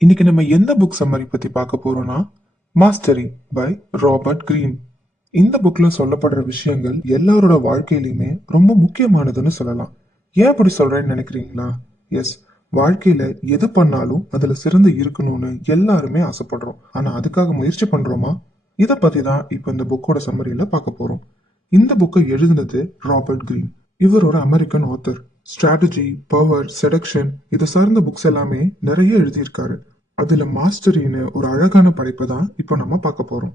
இன்னைக்கு நம்ம எந்த புக் சம்மரி பத்தி பார்க்க போறோம்னா மாஸ்டரி பை ராபர்ட் கிரீன். இந்த புக்ல சொல்லப்படுற விஷயங்கள் எல்லாரோட வாழ்க்கையிலுமே ரொம்ப முக்கியமானதுன்னு சொல்லலாம். ஏன் அப்படி சொல்றேன்னு நினைக்கிறீங்களா? எஸ், வாழ்க்கையில எது பண்ணாலும் அதுல சிறந்து இருக்கணும்னு எல்லாருமே ஆசைப்படுறோம். ஆனா அதுக்காக முயற்சி பண்றோமா? இத பத்தி தான் இப்ப இந்த புக்கோட சம்மரியில பார்க்க போறோம். இந்த புக்கை எழுதினது ராபர்ட் கிரீன். இவர் ஒரு American author. Strategy, power, seduction இதை சார்ந்த புக்ஸ் எல்லாமே நிறைய எழுதியிருக்காரு. அதுல மாஸ்டரின்னு ஒரு அழகான படைப்பை தான் இப்போ நம்ம பார்க்க போறோம்.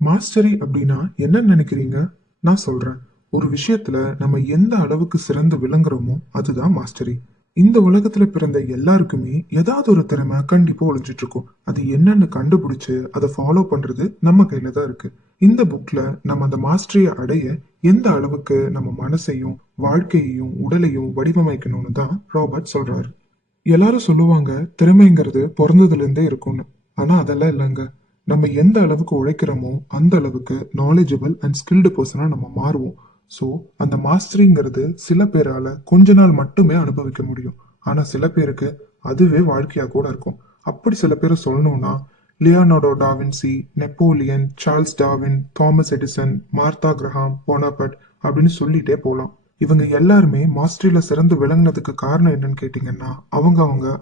மாஸ்டரி அப்படின்னா என்ன நினைக்கிறீங்க? நான் சொல்றேன். ஒரு விஷயத்துல நம்ம எந்த அளவுக்கு சிறந்து விளங்குறோமோ அதுதான் மாஸ்டரி. இந்த உலகத்துல பிறந்த எல்லாருக்குமே ஏதாவது ஒரு திறமை கண்டிப்பா ஒளிஞ்சிட்டு இருக்கும். அது என்னன்னு கண்டுபிடிச்சு அதை ஃபாலோ பண்றது நம்ம கையில தான் இருக்கு. இந்த புக்ல நம்ம அந்த மாஸ்டரியை அடைய எந்த அளவுக்கு நம்ம மனசையும் வாழ்க்கையையும் உடலையும் வடிவமைக்கணும்னு தான் ராபர்ட் சொல்றாரு. எல்லாரும் சொல்லுவாங்க திறமைங்கிறது பிறந்ததுல இருந்தே இருக்கும்னு. ஆனா அதெல்லாம் இல்லைங்க. நம்ம எந்த அளவுக்கு உழைக்கிறோமோ அந்த அளவுக்கு நாலேஜபிள் அண்ட் ஸ்கில்டு பர்சனா நம்ம மாறுவோம். ஸோ அந்த மாஸ்டரிங்கிறது சில பேரால கொஞ்ச நாள் மட்டுமே அனுபவிக்க முடியும். ஆனா சில பேருக்கு அதுவே வாழ்க்கையா கூட இருக்கும். அப்படி சில பேரை சொல்லணும்னா Leonardo da Vinci, Napoleon, Charles Darwin, Thomas Edison, Martha Graham, Bonaparte அப்படின்னு சொல்லிட்டே போலாம். இவங்க எல்லாருமே மாஸ்டரியில சிறந்து விளங்குனதுக்கு காரணம் என்னன்னு கேட்டீங்கன்னா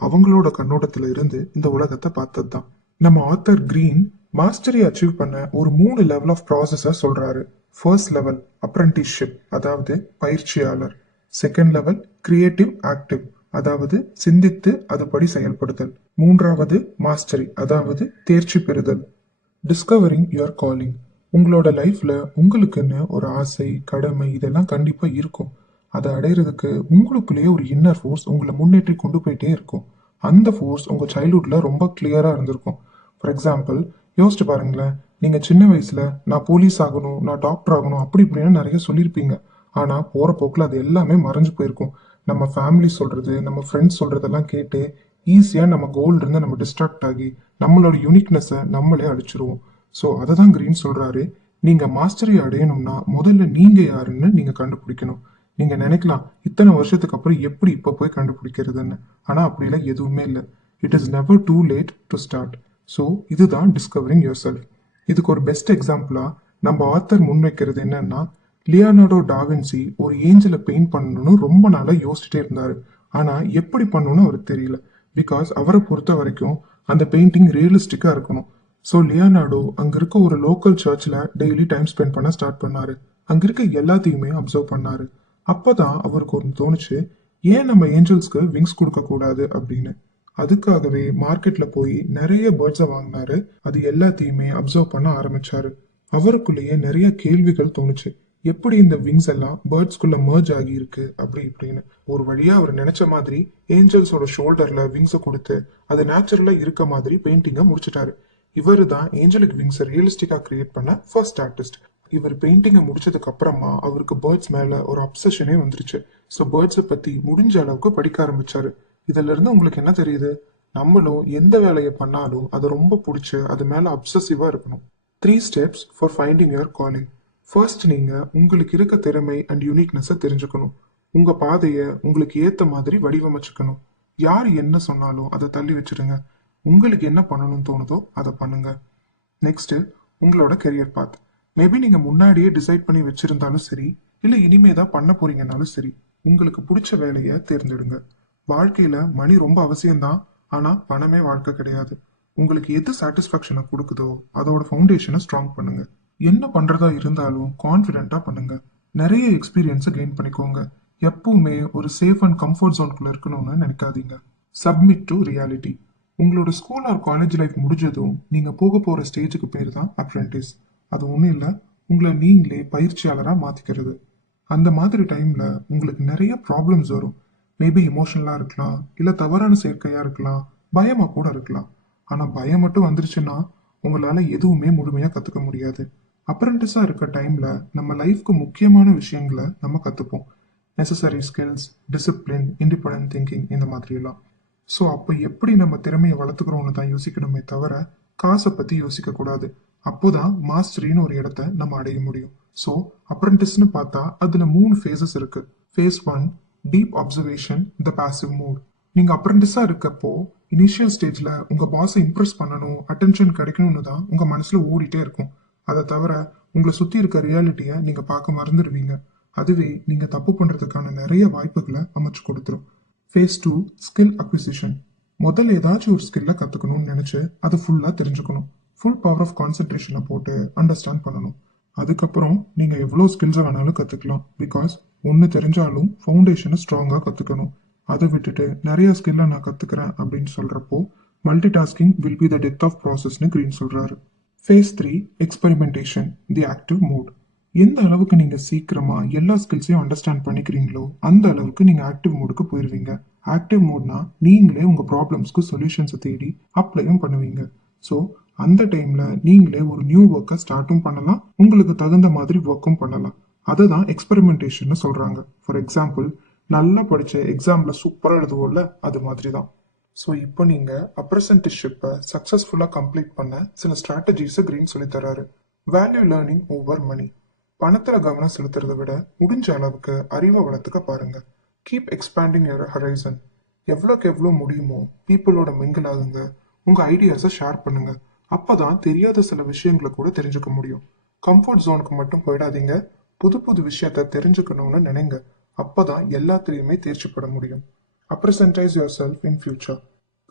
அவங்களோட கண்ணோட்டத்துல இருந்து இந்த உலகத்தை பார்த்தது தான். நம்ம ஆத்தர் கிரீன் மாஸ்டரி அச்சீவ் பண்ண ஒரு 3 லெவல் ஆஃப் ப்ராசஸ சொல்றாரு. ஃபர்ஸ்ட் லெவல் அப்ரண்டிஸ்ஷிப், அதாவது பயிற்சியாளர். செகண்ட் லெவல் கிரியேட்டிவ் ஆக்டிவ், அதாவது சிந்தித்து அதுபடி செயல்படுதல். மூன்றாவது மாஸ்டரி, அதாவது தேர்ச்சி பெறுதல். Discovering your calling. உங்களோட லைஃப்ல உங்களுக்குன்னு ஒரு ஆசை, கடமை இதெல்லாம் கண்டிப்பா இருக்கும். அதை அடையிறதுக்கு உங்களுக்குள்ளேயே ஒரு இன்னர் ஃபோர்ஸ் உங்களை முன்னேற்றி கொண்டு போயிட்டே இருக்கும். அந்த ஃபோர்ஸ் உங்க சைல்ட்ஹுட்ல ரொம்ப கிளியரா இருந்திருக்கும். ஃபார் எக்ஸாம்பிள், யோசிச்சு பாருங்களேன். நீங்க சின்ன வயசுல நான் போலீஸ் ஆகணும், நான் டாக்டர் ஆகணும் அப்படி இப்படின்னு நிறைய சொல்லியிருப்பீங்க. ஆனா போற போக்குல அது எல்லாமே மறைஞ்சு போயிருக்கும். நம்ம ஃபேமிலி சொல்றது, நம்ம ஃப்ரெண்ட்ஸ் சொல்றதெல்லாம் கேட்டு ஈஸியா நம்ம கோல்ல இருந்து நம்ம டிஸ்ட்ராக்ட் ஆகி நம்மளோட யூனிக்னஸை நம்மளே அடிச்சிருவோம். ஸோ அதை தான் கிரீன் சொல்றாரு. நீங்க மாஸ்டரி அடையணும்னா முதல்ல நீங்க யாருன்னு நீங்க கண்டுபிடிக்கணும். நீங்க நினைக்கலாம் இத்தனை வருஷத்துக்கு அப்புறம் எப்படி இப்ப போய் கண்டுபிடிக்கிறதுன்னு. ஆனா அப்படிலாம் எதுவுமே இல்லை. It is never too late to start. So இதுதான் டிஸ்கவரிங் யுவர் செல்ஃப். இதுக்கு ஒரு பெஸ்ட் எக்ஸாம்பிளா நம்ம ஆத்தர் முன்வைக்கிறது என்னன்னா, லியோனார்டோ டாவின்சி ஒரு ஏஞ்சலை பெயிண்ட் பண்ணணும்னு ரொம்ப நாளா யோசிச்சுட்டே இருந்தாரு. ஆனா எப்படி பண்ணணும்னு அவருக்கு தெரியல. பிகாஸ் அவரை பொறுத்த வரைக்கும் அந்த பெயிண்டிங் ரியலிஸ்டிக்கா இருக்கணும். ஸோ லியோனார்டோ அங்க இருக்க ஒரு லோக்கல் சர்ச்சில் டெய்லி டைம் ஸ்பெண்ட் பண்ண ஸ்டார்ட் பண்ணாரு. அங்க இருக்க எல்லாத்தையுமே அப்சர்வ் பண்ணாரு. அப்பதான் அவருக்கு ஒன்று தோணுச்சு, ஏன் நம்ம ஏஞ்சல்ஸ்க்கு விங்ஸ் கொடுக்க கூடாது அப்படின்னு. அதுக்காகவே மார்க்கெட்ல போய் நிறைய பேர்ட்ஸை வாங்கினாரு. அது எல்லாத்தையுமே அப்சர்வ் பண்ண ஆரம்பிச்சாரு. அவருக்குள்ளேயே நிறைய கேள்விகள் தோணுச்சு. எப்படி இந்த விங்ஸ் எல்லாம் பேர்ட்ஸ்குள்ள மர்ஜ் ஆகி இருக்கு அப்படி இப்படின்னு. ஒரு வழியா அவர் நினைச்ச மாதிரி ஏஞ்சல்ஸோட ஷோல்டர்ல விங்ஸை கொடுத்து அது நேச்சுரலா இருக்க மாதிரி பெயிண்டிங்கை முடிச்சிட்டாரு. இவரு தான் ஏஞ்சலிக் விங்ஸை ரியலிஸ்டிக்கா கிரியேட் பண்ண ஃபர்ஸ்ட் ஆர்டிஸ்ட். இவர் பெயிண்டிங்கை முடிச்சதுக்கு அப்புறமா அவருக்கு பேர்ட்ஸ் மேல ஒரு அப்சஷனே வந்துருச்சு. ஸோ பேர்ட்ஸை பத்தி முடிஞ்ச அளவுக்கு படிக்க ஆரம்பிச்சாரு. இதுல இருந்து உங்களுக்கு என்ன தெரியுது? நம்மளும் எந்த வேலையை பண்ணாலும் அதை ரொம்ப பிடிச்சி அது மேல அப்சசிவா இருக்கணும். 3 steps for finding your calling. First நீங்க உங்களுக்கு இருக்க திறமை அண்ட் யூனிக்னஸை தெரிஞ்சுக்கணும். உங்க பாதையை உங்களுக்கு ஏத்த மாதிரி வடிவமைச்சுக்கணும். யார் என்ன சொன்னாலும் அதை தள்ளி வச்சிடுங்க. உங்களுக்கு என்ன பண்ணணும்னு தோணுதோ அதை பண்ணுங்க. நெக்ஸ்ட், உங்களோட கெரியர் பாத். மேபி நீங்க முன்னாடியே டிசைட் பண்ணி வச்சிருந்தாலும் சரி, இல்ல இனிமே தான் பண்ண போறீங்கன்னாலும் சரி, உங்களுக்கு பிடிச்ச வேலையை தேர்ந்தெடுங்க. வாழ்க்கையில மணி ரொம்ப அவசியம்தான். ஆனா பணமே வாழ்க்கை கிடையாது. உங்களுக்கு எது சாட்டிஸ்ஃபேக்ஷனை கொடுக்குதோ அதோட ஃபவுண்டேஷனை ஸ்ட்ராங் பண்ணுங்க. என்ன பண்றதா இருந்தாலும் கான்ஃபிடென்ட்டா பண்ணுங்க. நிறைய எக்ஸ்பீரியன்ஸை கெயின் பண்ணிக்கோங்க. எப்பவுமே ஒரு சேஃப் அண்ட் கம்ஃபர்ட் ஜோனுக்குள்ள இருக்கணும்னு நினைக்காதீங்க. Submit to reality. உங்களோட ஸ்கூல் ஆர் காலேஜ் லைஃப் முடிஞ்சதும் நீங்க போக போற ஸ்டேஜுக்கு பேர் தான் அப்ரெண்டிஸ். அது ஒன்றும் இல்லை, உங்களை நீங்களே பயிற்சியாளராக மாத்திக்கிறது. அந்த மாதிரி டைம்ல உங்களுக்கு நிறைய ப்ராப்ளம்ஸ் வரும். மேபி இமோஷனலா இருக்கலாம், இல்ல தவறான சேர்க்கையா இருக்கலாம், பயமா கூட இருக்கலாம். ஆனா பயம் மட்டும் வந்துருச்சுன்னா உங்களால எதுவுமே முழுமையா கத்துக்க முடியாது. அப்ரெண்டிஸா இருக்க டைம்ல நம்ம லைஃப்க்கு முக்கியமான விஷயங்களை நம்ம கத்துப்போம். Necessary skills, discipline, independent thinking இந்த மாதிரி எல்லாம். ஸோ அப்போ எப்படி நம்ம திறமையை வளர்த்துக்கிறோம்னு தான் யோசிக்கணுமே தவிர காசை பத்தி யோசிக்க கூடாது. அப்போதான் மாஸ்டரின்னு ஒரு இடத்த நம்ம அடைய முடியும். ஸோ அப்ரெண்டிஸ்னு பார்த்தா அதுல 3 ஃபேஸஸ் இருக்கு. ஃபேஸ் 1, டீப் அப்சர்வேஷன், த பாசிவ் மூட். நீங்க அப்ரெண்டிஸா இருக்கப்போ இனிஷியல் ஸ்டேஜ்ல உங்க பாஸை இம்ப்ரெஸ் பண்ணணும், அட்டென்ஷன் கிடைக்கணும்னு தான் உங்க மனசுல ஓடிட்டே இருக்கும். அதை தவிர உங்களை சுத்தி இருக்க ரியாலிட்டியை நீங்க பார்க்க மறந்துடுவீங்க. அதுவே நீங்க தப்பு பண்றதுக்கான நிறைய வாய்ப்புகளை அமைச்சு கொடுத்துரும். Phase 2, skill acquisition. முதல்ல ஏதாச்சும் ஒரு ஸ்கில்லை கத்துக்கணும்னு நினைச்சு அதை ஃபுல்லா தெரிஞ்சுக்கணும். ஃபுல் பவர் ஆஃப் கான்சென்ட்ரேஷனை போட்டு அண்டர்ஸ்டாண்ட் பண்ணணும். அதுக்கப்புறம் நீங்க எவ்வளோ ஸ்கில்ஸை வேணாலும் கத்துக்கலாம். பிகாஸ் ஒன்று தெரிஞ்சாலும் ஃபவுண்டேஷனை ஸ்ட்ராங்காக கத்துக்கணும். அதை விட்டுட்டு நிறைய ஸ்கில்லை நான் கத்துக்கிறேன் அப்படின்னு சொல்றப்போ multi tasking will be the death of ப்ராசஸ்னு கிரீன் சொல்றாரு. Phase 3, experimentation, the active mode. எந்த அளவுக்கு நீங்க சீக்கிரமா எல்லா ஸ்கில்ஸையும் அண்டர்ஸ்டாண்ட் பண்ணிக்கிறீங்களோ அந்த அளவுக்கு நீங்க ஆக்டிவ் மோடுக்கு போயிருவீங்க. ஆக்டிவ் மோட்னா நீங்களே உங்க ப்ராப்ளம்ஸ்க்கு சொல்யூஷன்ஸை தேடி அப்ளையும் பண்ணுவீங்க. ஸோ அந்த டைம்ல நீங்களே ஒரு நியூ ஒர்க்கை ஸ்டார்ட்டும் பண்ணலாம், உங்களுக்கு தகுந்த மாதிரி ஒர்க்கும் பண்ணலாம். அதை தான் எக்ஸ்பெரிமெண்டேஷன் சொல்றாங்க. ஃபார் எக்ஸாம்பிள், நல்லா படிச்ச எக்ஸாம்ல சூப்பராக எழுதுவோம்ல, அது மாதிரி தான். ஸோ இப்போ நீங்க அப்ரெசன்டிஸ்ஷிப்பை சக்ஸஸ்ஃபுல்லாக கம்ப்ளீட் பண்ண சில ஸ்ட்ராட்டஜிஸை கிரீன் சொல்லித்தராரு. வேல்யூ லேர்னிங் ஓவர் மணி. பணத்துல கவனம் செலுத்துறதை விட முடிஞ்ச அளவுக்கு அறிவை வளர்த்துக்க பாருங்க. Keep expanding your horizon. எவ்வளோக்கு எவ்வளோ முடியுமோ பீப்புளோட மிங்கிள் ஆகுங்க, உங்க ஐடியாஸை ஷேர் பண்ணுங்க. அப்பதான் தெரியாத சில விஷயங்களை கூட தெரிஞ்சுக்க முடியும். கம்ஃபர்ட் ஜோனுக்கு மட்டும் போயிடாதீங்க, புது புது விஷயத்த தெரிஞ்சுக்கணும்னு நினைங்க. அப்பதான் எல்லாத்துலேயுமே தேர்ச்சி பெற முடியும். Apprenticize yourself in future.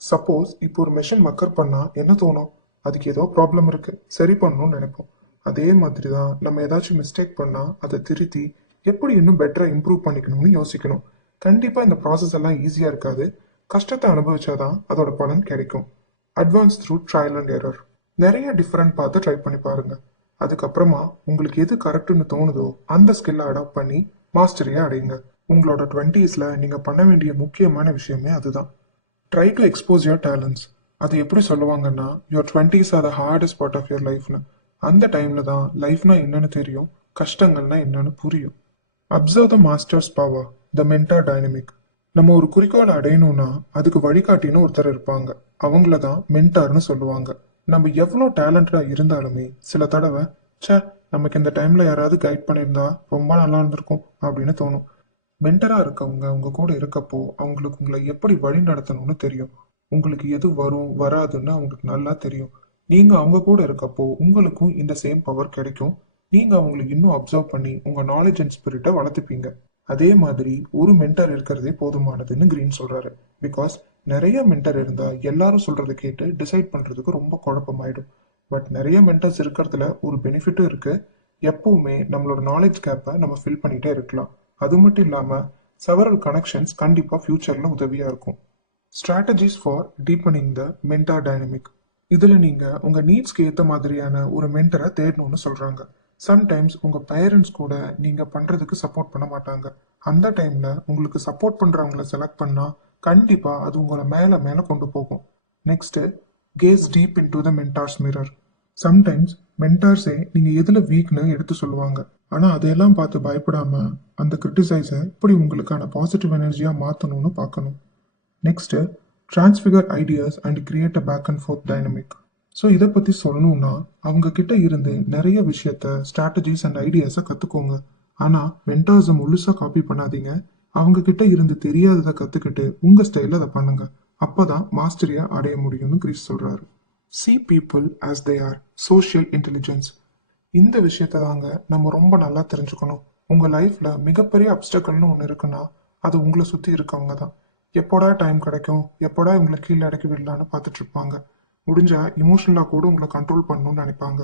Suppose இப்போ ஒரு மெஷின் மக்கர் பண்ணா என்ன தோணும்? அதுக்கு ஏதோ ப்ராப்ளம் இருக்கு, சரி பண்ணணும்னு நினைப்போம். அதே மாதிரி தான் நம்ம ஏதாச்சும் மிஸ்டேக் பண்ணா அதை திருத்தி எப்படி இன்னும் பெட்டரா இம்ப்ரூவ் பண்ணிக்கணும்னு யோசிக்கணும். கண்டிப்பா இந்த ப்ராசஸ் எல்லாம் ஈஸியா இருக்காது, கஷ்டத்தை அனுபவிச்சாதான் அதோட பலன் கிடைக்கும். Advance through trial and error. நிறைய டிஃப்ரெண்ட் பார்த்து ட்ரை பண்ணி பாருங்க. அதுக்கப்புறமா உங்களுக்கு எது கரெக்டுன்னு தோணுதோ அந்த ஸ்கில்லை அடாப்ட் பண்ணி மாஸ்டரியை அடையுங்க. உங்களோட 20ஸ்ல நீங்க பண்ண வேண்டிய முக்கியமான விஷயமே அதுதான். Try to expose your talents. அது எப்படி சொல்லுவாங்கன்னா, your 20s are the hardest part of your லைஃப்னு. அந்த டைம்ல தான் லைஃப்னா என்னன்னு தெரியும், கஷ்டங்கள்னா என்னன்னு புரியும். Observe the masters power, the mentor dynamic. நம்ம ஒரு குறிக்கோளை அடையணும்னா அதுக்கு வழிகாட்டின்னு ஒருத்தர் இருப்பாங்க. அவங்கள தான் மென்டார்னு சொல்லுவாங்க. நம்ம எவ்வளோ டேலண்டடா இருந்தாலுமே சில தடவை ச்சே, நமக்கு இந்த டைம்ல யாராவது கைட் பண்ணியிருந்தா ரொம்ப நல்லா இருந்திருக்கும் அப்படின்னு தோணும். மென்டரா இருக்கவங்க உங்க கூட இருக்கப்போ அவங்களுக்கு உங்களை எப்படி வழி நடத்தணும்னு தெரியும். உங்களுக்கு எது வரும் வராதுன்னு அவங்களுக்கு நல்லா தெரியும். நீங்க அவங்க கூட இருக்கப்போ உங்களுக்கும் இந்த சேம் பவர் கிடைக்கும். நீங்க அவங்களை இன்னும் அப்சர்வ் பண்ணி உங்க நாலேஜ் அண்ட் ஸ்பிரிட்டை வளர்த்துப்பீங்க. அதே மாதிரி ஒரு மென்டர் இருக்கிறதே போதுமானதுன்னு கிரீன் சொல்றாரு. பிகாஸ் நிறைய மென்டர் இருந்தா எல்லாரும் சொல்றதை கேட்டு டிசைட் பண்றதுக்கு ரொம்ப குழப்பமாயிடும். பட் நிறைய மென்டர்ஸ் இருக்கிறதுல ஒரு பெனிஃபிட்டும் இருக்கு. எப்பவுமே நம்மளோட நாலேஜ் கேப்பை நம்ம ஃபில் பண்ணிட்டே இருக்கலாம். அது மட்டும் இல்லாம செவரல் கனெக்ஷன்ஸ் கண்டிப்பா ஃபியூச்சர்ல உதவியா இருக்கும். Strategies for deepening the mentor dynamic. இதுல நீங்க உங்க நீட்ஸ்க்கு ஏத்த மாதிரியான ஒரு மென்டரை தேடணும்னு சொல்றாங்க. சம்டைம்ஸ் உங்க பேரண்ட்ஸ் கூட நீங்க பண்றதுக்கு சப்போர்ட் பண்ண மாட்டாங்க. அந்த டைம்ல உங்களுக்கு சப்போர்ட் பண்றவங்களை செலக்ட் பண்ணா கண்டிப்பா அது உங்களை மேல மேல கொண்டு போகும். Next, gaze deep into the mentor's mirror. Sometimes மென்டார்ஸே நீங்க எதுல வீக்னு எடுத்து சொல்லுவாங்க. ஆனா அதையெல்லாம் பார்த்து பயப்படாம அந்த கிரிட்டிசைஸை எப்படி உங்களுக்கான பாசிட்டிவ் எனர்ஜியா மாத்தணும்னு பார்க்கணும். Next, transfigure ideas and create a back and forth dynamic. So இதை பற்றி சொல்லணும்னா அவங்க கிட்ட இருந்து நிறைய விஷயத்த ஸ்ட்ராட்டஜிஸ் அண்ட் ஐடியாஸை கற்றுக்கோங்க. ஆனால் மென்டார்ஸை முழுசாக காப்பி பண்ணாதீங்க. அவங்க கிட்ட இருந்து தெரியாததை கற்றுக்கிட்டு உங்கள் ஸ்டைலில் அதை பண்ணுங்க. அப்போ தான் மாஸ்டரியை அடைய முடியும்னு கிரீஸ் சொல்கிறாரு. See people as they are, social intelligence. இந்த விஷயத்தை தாங்க நம்ம ரொம்ப நல்லா தெரிஞ்சுக்கணும். உங்கள் லைஃப்பில் மிகப்பெரிய அப்டக்கல்னு ஒன்று இருக்குன்னா அது உங்களை சுற்றி இருக்கவங்க தான். எப்போடா டைம் கிடைக்கும், எப்போடா உங்களை கீழே இறக்கி விடலான்னு பார்த்துட்டு இருப்பாங்க. முடிஞ்சா இமோஷனலாக கூட உங்களை கண்ட்ரோல் பண்ணணும்னு நினைப்பாங்க.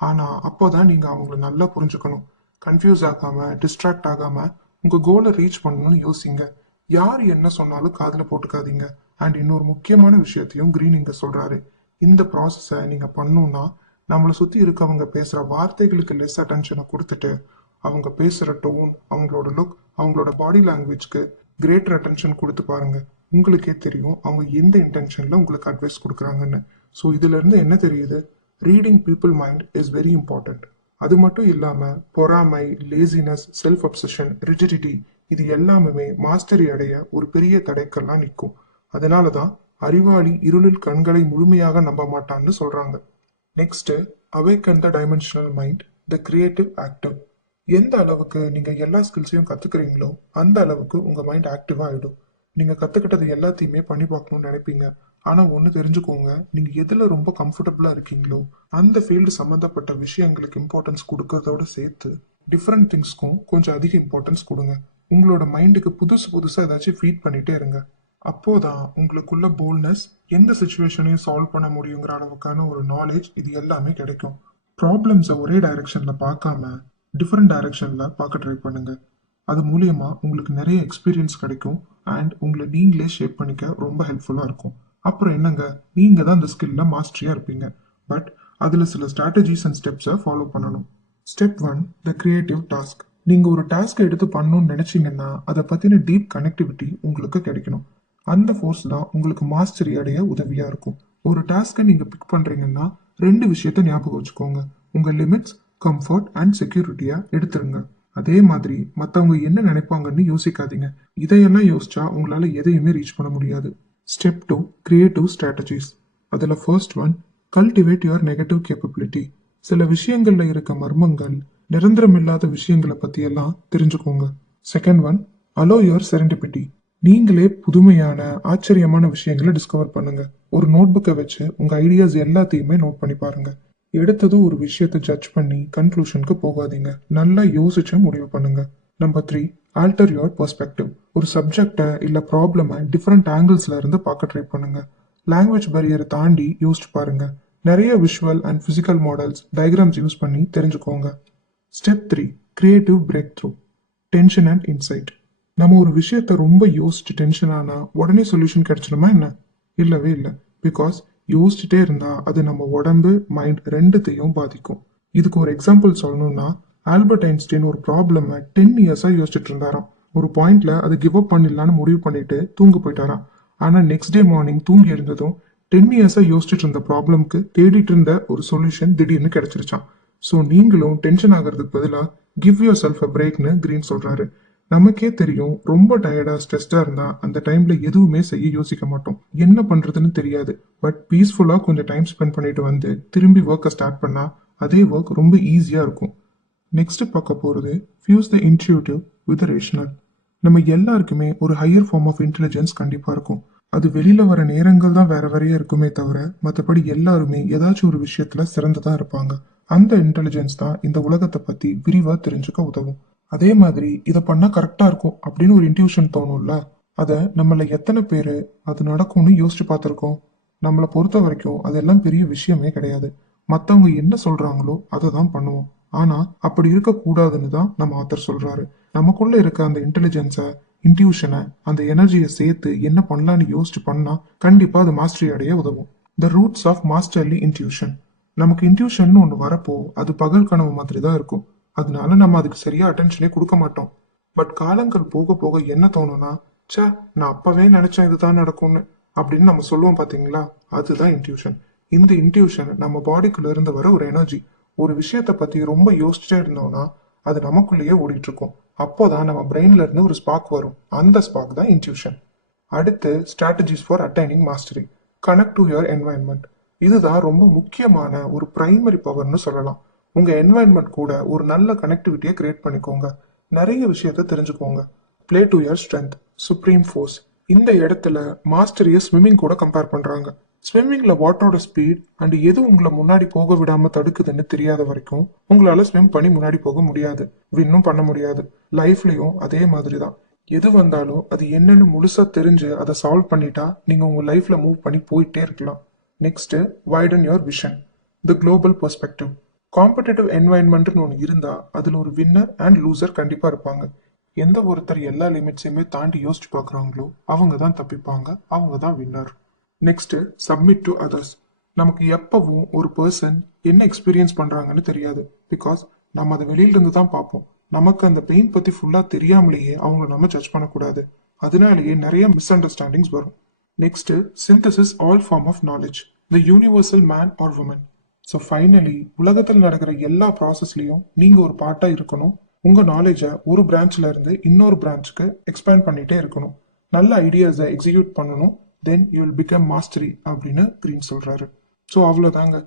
ஆனால் அப்போ தான் நீங்கள் அவங்கள நல்லா புரிஞ்சுக்கணும். கன்ஃபியூஸ் ஆகாமல் டிஸ்ட்ராக்ட் ஆகாமல் உங்கள் கோலை ரீச் பண்ணணும்னு யோசிங்க. யார் என்ன சொன்னாலும் காதில் போட்டுக்காதீங்க. அண்ட் இன்னொரு முக்கியமான விஷயத்தையும் கிரீன் இங்கே சொல்கிறாரு. இந்த ப்ராசஸை நீங்கள் பண்ணணுன்னா நம்மளை சுற்றி இருக்கவங்க பேசுகிற வார்த்தைகளுக்கு லெஸ் அட்டென்ஷனை கொடுத்துட்டு அவங்க பேசுகிற டோன், அவங்களோட லுக், அவங்களோட பாடி லாங்குவேஜ்க்கு கிரேட்டர் அட்டென்ஷன் கொடுத்து பாருங்க. உங்களுக்கே தெரியும் அவங்க எந்த இன்டென்ஷனில் உங்களுக்கு அட்வைஸ் கொடுக்குறாங்கன்னு. ஸோ இதுலேருந்து என்ன தெரியுது? Reading people mind is very important. அது மட்டும் இல்லாமல் பொறாமை, லேசினஸ், செல்ஃப் அப்சஷன், ரிஜிடிட்டி இது எல்லாமே மாஸ்டரி அடைய ஒரு பெரிய தடைக்கெல்லாம் நிற்கும். அதனால தான் அறிவாளி இருளில் கண்களை முழுமையாக நம்ப மாட்டான்னு சொல்றாங்க. Next, awaken the dimensional mind, the creative active. எந்த அளவுக்கு நீங்க எல்லா ஸ்கில்ஸையும் கத்துக்கிறீங்களோ அந்த அளவுக்கு உங்க மைண்ட் ஆக்டிவா ஆயிடும். நீங்க கத்துக்கிட்டது எல்லாத்தையுமே பண்ணி பார்க்கணும்னு நினைப்பீங்க. ஆனா ஒண்ணு தெரிஞ்சுக்கோங்க, நீங்க எதுல ரொம்ப கம்ஃபர்டபுளா இருக்கீங்களோ அந்த ஃபீல்டு சம்மந்தப்பட்ட விஷயங்களுக்கு இம்பார்ட்டன்ஸ் கொடுக்கறதோட சேர்த்து டிஃப்ரெண்ட் திங்ஸ்க்கும் கொஞ்சம் அதிக இம்பார்ட்டன்ஸ் கொடுங்க. உங்களோட மைண்டுக்கு புதுசு புதுசா ஏதாச்சும் ஃபீட் பண்ணிட்டே இருங்க. அப்போதான் உங்களுக்குள்ள போல்ட்னஸ், எந்த சுச்சுவேஷனையும் சால்வ் பண்ண முடியுங்கிற அளவுக்கான ஒரு நாலேஜ், இது எல்லாமே கிடைக்கும். ப்ராப்ளம்ஸை ஒரே டைரக்ஷன்ல பார்க்காம டிஃப்ரெண்ட் டைரக்ஷன்ல பார்க்க ட்ரை பண்ணுங்க. அது மூலியமா உங்களுக்கு நிறைய எக்ஸ்பீரியன்ஸ் கிடைக்கும் அண்ட் உங்களை நீங்களே ஷேப் பண்ணிக்க ரொம்ப ஹெல்ப்ஃபுல்லா இருக்கும். அப்புறம் என்னங்க, நீங்க தான் அந்த ஸ்கில்ல மாஸ்டரியா இருப்பீங்க. பட் அதுல சில ஸ்ட்ராட்டஜிஸ் அண்ட் ஸ்டெப்ஸை ஃபாலோ பண்ணணும். Step 1, the creative task. நீங்க ஒரு டாஸ்க்கை எடுத்து பண்ணணும்னு நினைச்சீங்கன்னா அதை பத்தின டீப் கனெக்டிவிட்டி உங்களுக்கு கிடைக்கணும். அந்த ஃபோர்ஸ் தான் உங்களுக்கு மாஸ்டரி அடைய உதவியா இருக்கும். ஒரு டாஸ்க்கை நீங்க பிக் பண்றீங்கன்னா ரெண்டு விஷயத்த ஞாபகம் வச்சுக்கோங்க. உங்க லிமிட்ஸ், கம்ஃபர்ட் அண்ட் செக்யூரிட்டியா எடுத்துருங்க. அதே மாதிரி மற்றவங்க என்ன நினைப்பாங்கன்னு யோசிக்காதீங்க. இதையெல்லாம் யோசிச்சா உங்களால எதையுமே ரீச் பண்ண முடியாது. Step 2, creative strategies. அதில் first one, cultivate your negative capability. சில விஷயங்கள்ல இருக்க மர்மங்கள், நிரந்தரமில்லாத விஷயங்களை பற்றியெல்லாம் தெரிஞ்சுக்கோங்க. Second one, allow your serendipity. நீங்களே புதுமையான ஆச்சரியமான விஷயங்களை டிஸ்கவர் பண்ணுங்க. ஒரு நோட் புக்கை வச்சு உங்க ஐடியாஸ் எல்லாத்தையுமே நோட் பண்ணி பாருங்க. எடுத்ததும் ஒரு விஷயத்தை ஜட்ஜ் பண்ணி கன்க்ளூஷனுக்கு போகாதீங்க. நல்லா யோசிச்சு முடிவு பண்ணுங்க. Number 3, alter your perspective. ஒரு சப்ஜெக்டை இல்லை ப்ராப்ளமை டிஃப்ரெண்ட் ஆங்கிள்ஸ்ல இருந்து பார்க்க ட்ரை பண்ணுங்க. லாங்குவேஜ் பேரியரை தாண்டி யோசிச்சு பாருங்க. நிறைய visual and physical models, diagrams use பண்ணி தெரிஞ்சுக்கோங்க. Step 3, creative break through. Tension and inside. நம்ம ஒரு விஷயத்த ரொம்ப யோசிச்சு டென்ஷன் ஆனா உடனே சொல்யூஷன் கிடைச்சிடுமா என்ன? இல்லவே இல்லை. பிகாஸ் யோசிச்சுட்டே இருந்தா அது நம்ம உடம்பு, மைண்ட் ரெண்டுத்தையும் பாதிக்கும். இதுக்கு ஒரு எக்ஸாம்பிள் சொல்லணும்னா, ஆல்பர்ட் ஐன்ஸ்டைன் ஒரு ப்ராப்ளமை 10 இயர்ஸா யோசிச்சுட்டு இருந்தாராம். ஒரு பாயிண்ட்ல அது கிவ் அப் பண்ணிடலான்னு முடிவு பண்ணிட்டு தூங்க போயிட்டாராம். ஆனா நெக்ஸ்ட் டே மார்னிங் தூங்கி எழுந்ததும் 10 இயர்ஸா யோசிச்சுட்டு இருந்த ப்ராப்ளம்க்கு தேடிட்டு இருந்த ஒரு சொல்யூஷன் திடீர்னு கிடைச்சிருச்சான். ஸோ நீங்களும் டென்ஷன் ஆகிறதுக்கு பதிலாக கிவ் யுவர் செல்ஃப் அ பிரேக்னு கிரீன் சொல்றாரு. நமக்கே தெரியும், ரொம்ப டயர்டா ஸ்ட்ரெஸ்டா இருந்தா அந்த டைம்ல எதுவுமே செய்ய யோசிக்க மாட்டோம். என்ன பண்றதுன்னு தெரியாது. பட் பீஸ்ஃபுல்லா கொஞ்சம் டைம் ஸ்பெண்ட் பண்ணிட்டு வந்து திரும்பி ஒர்க்கை ஸ்டார்ட் பண்ணா அதே ஒர்க் ரொம்ப ஈஸியா இருக்கும். நெக்ஸ்ட் பார்க்க போறது, fuse the intuitive with rational. நம்ம எல்லாருக்குமே ஒரு ஹையர் ஃபார்ம் ஆஃப் இன்டெலிஜென்ஸ் கண்டிப்பா இருக்கும். அது வெளியில வர நேரங்கள் தான் வேற வேறையா இருக்குமே தவிர மற்றபடி எல்லாருமே ஏதாச்சும் ஒரு விஷயத்துல சிறந்ததா இருப்பாங்க. அந்த இன்டெலிஜென்ஸ் தான் இந்த உலகத்தை பத்தி விரிவா தெரிஞ்சுக்க உதவும். அதே மாதிரி இதை பண்ணா கரெக்டா இருக்கும் அப்படின்னு ஒரு இன்ட்யூஷன் தோணும்ல, அதை நம்மள எத்தனை பேரு அது நடக்கும்னு யோசிச்சு பார்த்துருக்கோம்? நம்மளை பொறுத்த வரைக்கும் அதெல்லாம் பெரிய விஷயமே கிடையாது. மற்றவங்க என்ன சொல்றாங்களோ அதை தான் பண்ணுவோம். ஆனா அப்படி இருக்கக்கூடாதுன்னு தான் நம்ம ஆத்தர் சொல்றாரு. நமக்குள்ள இருக்க அந்த இன்டெலிஜென்ஸை, இன்ட்யூஷனை, அந்த எனர்ஜியை சேர்த்து என்ன பண்ணலான்னு யோசிச்சு பண்ணா கண்டிப்பா அது மாஸ்டரி அடைய உதவும். The roots of masterly intuition. நமக்கு இன்ட்யூஷன் ஒன்று வரப்போ அது பகல் கனவு மாதிரி தான் இருக்கும். அதனால நம்ம அதுக்கு சரியா அட்டென்ஷனே கொடுக்க மாட்டோம். பட் காலங்கள் போக போக என்ன தோணும்னா, ச்சே, நான் அப்பவே நினைச்சேன் இதுதான் நடக்கும்னு அப்படின்னு நம்ம சொல்லுவோம் பாத்தீங்களா, அதுதான் இன்ட்யூஷன். இந்த இன்ட்யூஷன் நம்ம பாடிக்குள்ள இருந்து வர ஒரு எனர்ஜி. ஒரு விஷயத்தை பத்தி ரொம்ப யோசிச்சுட்டே இருந்தோம்னா அது நமக்குள்ளேயே ஓடிட்டு இருக்கும். அப்போதான் நம்ம பிரெயின்ல இருந்து ஒரு ஸ்பார்க் வரும். அந்த ஸ்பார்க் தான் இன்ட்யூஷன். அடுத்து, strategies for attaining mastery. Connect to your environment. இதுதான் ரொம்ப முக்கியமான ஒரு பிரைமரி பவர்னு சொல்லலாம். உங்க என்வாயன்மெண்ட் கூட ஒரு நல்ல கனெக்டிவிட்டியை கிரியேட் பண்ணிக்கோங்க. நிறைய விஷயத்த தெரிஞ்சுக்கோங்க. Play to your strength, supreme force. இந்த இடத்துல மாஸ்டரிய ஸ்விம்மிங் கூட கம்பேர் பண்றாங்க. ஸ்விம்மிங்ல வாட்டரோட ஸ்பீட் அண்ட் எது உங்களை முன்னாடி போக விடாம தடுக்குதுன்னு தெரியாத வரைக்கும் உங்களால ஸ்விம் பண்ணி முன்னாடி போக முடியாது, வின்னும் பண்ண முடியாது. லைஃப்லயும் அதே மாதிரி தான். எது வந்தாலும் அது என்னன்னு முழுசா தெரிஞ்சு அதை சால்வ் பண்ணிட்டா நீங்க உங்க லைஃப்ல மூவ் பண்ணி போயிட்டே இருக்கலாம். Next, widen your vision, the global perspective. Competitive என்வாயன்மெண்ட்னு ஒன்று இருந்தா அதுல ஒரு வின்னர் அண்ட் லூசர் கண்டிப்பா இருப்பாங்க. எந்த ஒருத்தர் எல்லா லிமிட்ஸையுமே தாண்டி யோசிச்சு பார்க்குறாங்களோ அவங்க தான் தப்பிப்பாங்க, அவங்க தான் winner. Next, submit to others. நமக்கு எப்பவும் ஒரு பர்சன் என்ன எக்ஸ்பீரியன்ஸ் பண்றாங்கன்னு தெரியாது. பிகாஸ் நம்ம அதை வெளியில இருந்து தான் பார்ப்போம். நமக்கு அந்த பெயின் பத்தி ஃபுல்லா தெரியாமலேயே அவங்கள நம்ம ஜட்ஜ் பண்ணக்கூடாது. அதனாலேயே நிறைய மிஸ் அண்டர்ஸ்டாண்டிங்ஸ் வரும். Next, synthesis all form of knowledge, the universal man or woman. So finally, உலகத்தில் நடக்கிற எல்லா ப்ராசஸ்லையும் நீங்க ஒரு பார்ட்டா இருக்கணும். உங்க நாலேஜை ஒரு பிரான்ச்ல இருந்து இன்னொரு பிரான்ச்சுக்கு எக்ஸ்பேண்ட் பண்ணிட்டே இருக்கணும். நல்ல ஐடியாஸை எக்ஸிக்யூட் பண்ணணும். Then you will become mastery அப்படின்னு கிரீன் சொல்றாரு. ஸோ அவ்வளோதாங்க.